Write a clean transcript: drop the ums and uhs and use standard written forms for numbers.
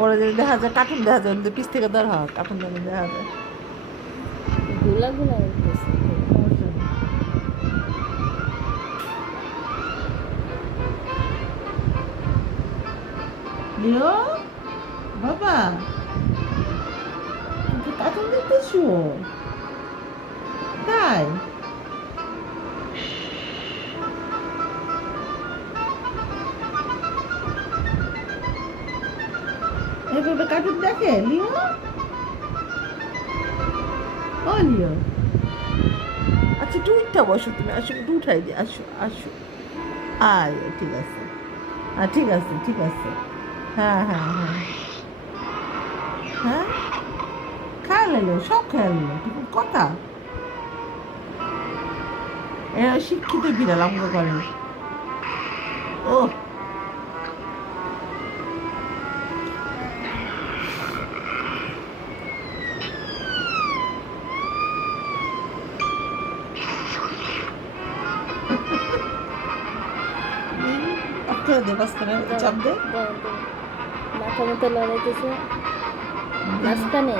ওরা যদি দেখা যায় কার্টুন দেখা যায় ওদের পিস থেকে ধরা হয় কার্টুন যেন দেখা যায়। গুলা গুলা উঠতেছে খুব। সমস্যা নেই। লিও বাবা তুমি কার্টুন দেখতেছো? তাই এভাবে কার্টুন দেখে লিও? ও লিও আচ্ছা একটু উঠা বসো তুমি, আসো একটু উঠাই দি, আসো আসো। আয় ঠিক আছে। ঠিক আছে ঠিক আছে। হ্যাঁ হ্যাঁ হ্যাঁ। হ্যাঁ খেয়াল এলো, সব খেয়াল এলো, তুমি কথা এরা শিক্ষিত বিড়াল অঙ্গ করে। ও অফ করে দে, বাস করে দাও চাপ দে। দাও দাও, মাথা মতো লড়াইতেছে দে। মাঝখানে।